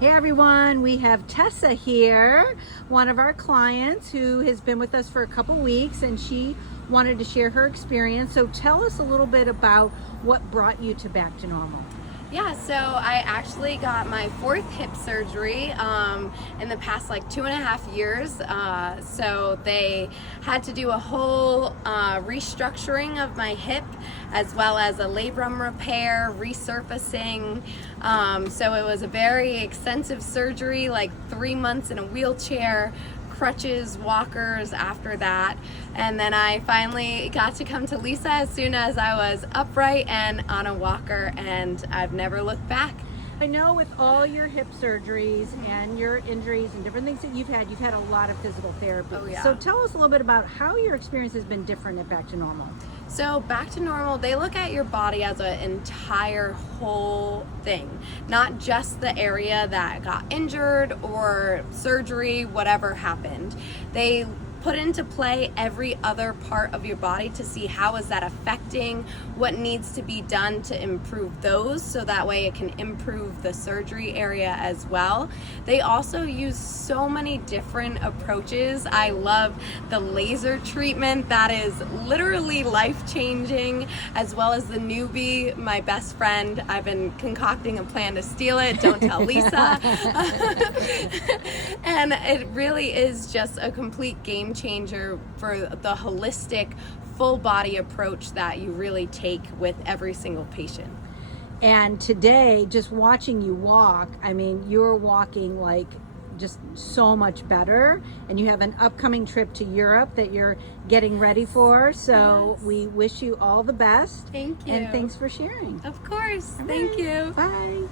Hey everyone, we have Tessa here, one of our clients who has been with us for a couple weeks, and she wanted to share her experience. So tell us a little bit about what brought you to Back to Normal. Yeah, so I actually got my fourth hip surgery in the past like 2.5 years. So they had to do a whole restructuring of my hip, as well as a labrum repair, resurfacing. So it was a very extensive surgery, like 3 months in a wheelchair, crutches, walkers after that, and then I finally got to come to Lisa as soon as I was upright and on a walker, and I've never looked back. I know with all your hip surgeries and your injuries and different things that you've had a lot of physical therapy. Oh, yeah. So tell us a little bit about how your experience has been different at Back to Normal. So Back to Normal, they look at your body as an entire whole thing, not just the area that got injured or surgery, whatever happened. They put into play every other part of your body to see how is that affecting, what needs to be done to improve those, so that way it can improve the surgery area as well. They also use so many different approaches. I love the laser treatment that is literally life-changing, as well as the Neubie, my best friend. I've been concocting a plan to steal it, don't tell Lisa. And it really is just a complete game changer for the holistic, full body approach that you really take with every single patient. And today, just watching you walk, I mean, you're walking like just so much better, and you have an upcoming trip to Europe that you're getting ready for. So yes. We wish you all the best. Thank you. And thanks for sharing. Of course. All Thank right. you. Bye.